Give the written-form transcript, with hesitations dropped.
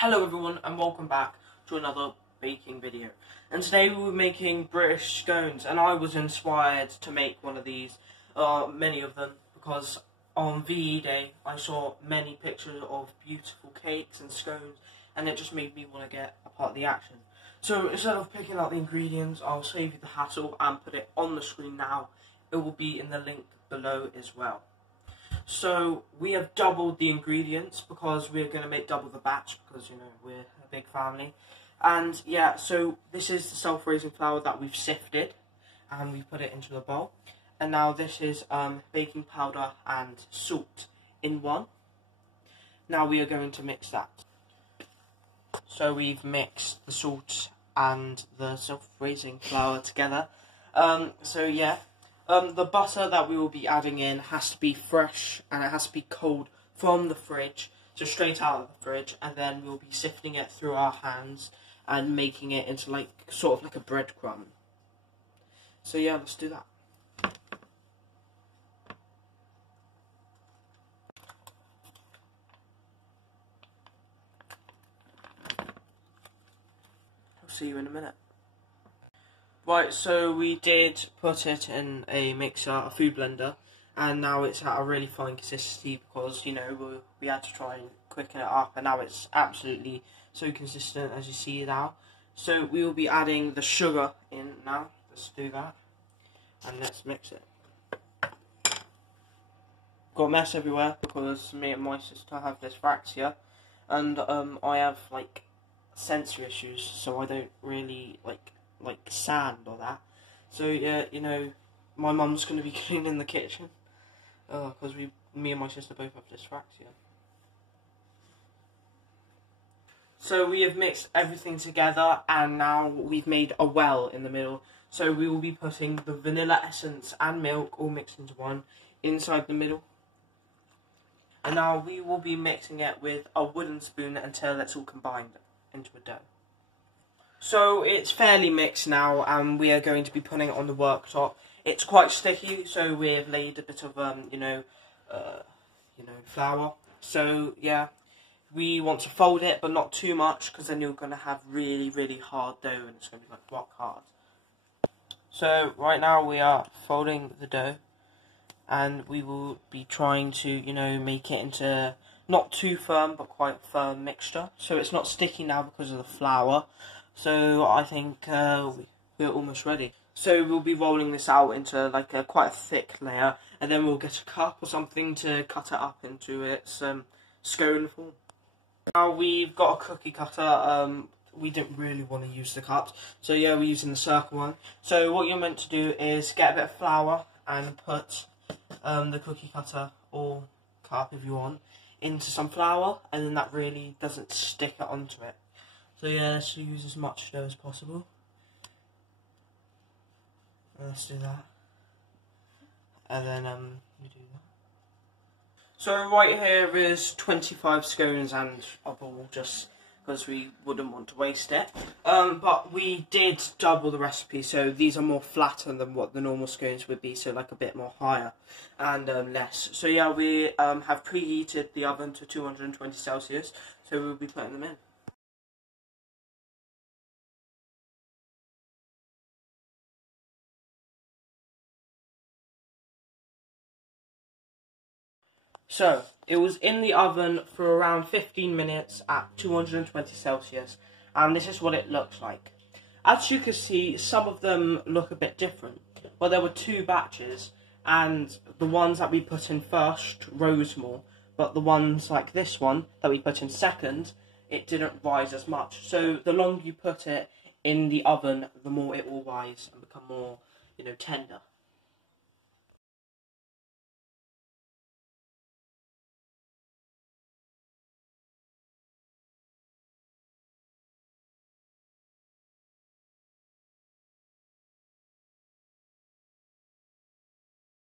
Hello everyone and welcome back to another baking video. And today we were making British scones, and I was inspired to make one of these, many of them, because on VE Day I saw many pictures of beautiful cakes and scones, and it just made me want to get a part of the action. So instead of picking out the ingredients, I'll save you the hassle and put it on the screen now. It will be in the link below as well. So we have doubled the ingredients because we're going to make double the batch because, you know, we're a big family. And yeah, so this is the self-raising flour that we've sifted and we've put it into the bowl. And now this is baking powder and salt in one. Now we are going to mix that. So we've mixed the salt and the self-raising flour together. So yeah. The butter that we will be adding in has to be fresh and it has to be cold from the fridge, so straight out of the fridge, and then we'll be sifting it through our hands and making it into sort of like a breadcrumb. So yeah, let's do that. I'll see you in a minute. Right, so we did put it in a mixer, a food blender, and now it's at a really fine consistency because, you know, we had to try and quicken it up, and now it's absolutely so consistent as you see now. So we will be adding the sugar in now. Let's do that, and let's mix it. Got a mess everywhere because me and my sister have dyspraxia, and I have like sensory issues, so I don't really like sand or that. So yeah, you know, my mum's going to be cleaning the kitchen because me and my sister both have dyspraxia. So we have mixed everything together, and now we've made a well in the middle. So we will be putting the vanilla essence and milk all mixed into one inside the middle. And now we will be mixing it with a wooden spoon until it's all combined into a dough. So it's fairly mixed now, and we are going to be putting it on the worktop. It's quite sticky, so we've laid a bit of flour. So yeah, we want to fold it, but not too much, because then you're going to have really hard dough, and it's going to be like rock hard. So right now we are folding the dough, and we will be trying to, you know, make it into not too firm, but quite a firm mixture. So it's not sticky now because of the flour. So I think we're almost ready. So we'll be rolling this out into like quite a thick layer, and then we'll get a cup or something to cut it up into its scone form. Now we've got a cookie cutter. We didn't really want to use the cups, so yeah, we're using the circle one. So what you're meant to do is get a bit of flour and put the cookie cutter or cup, if you want, into some flour, and then that really doesn't stick it onto it. So yeah, let's use as much dough as possible. Let's do that. And then we do that. So right here is 25 scones and a ball, just because we wouldn't want to waste it. But we did double the recipe, so these are more flatter than what the normal scones would be, so like a bit more higher and less. So yeah, we have preheated the oven to 220 Celsius, so we'll be putting them in. So, it was in the oven for around 15 minutes at 220 Celsius, and this is what it looks like. As you can see, some of them look a bit different. Well, there were two batches, and the ones that we put in first rose more, but the ones like this one that we put in second, it didn't rise as much. So, the longer you put it in the oven, the more it will rise and become more, you know, tender.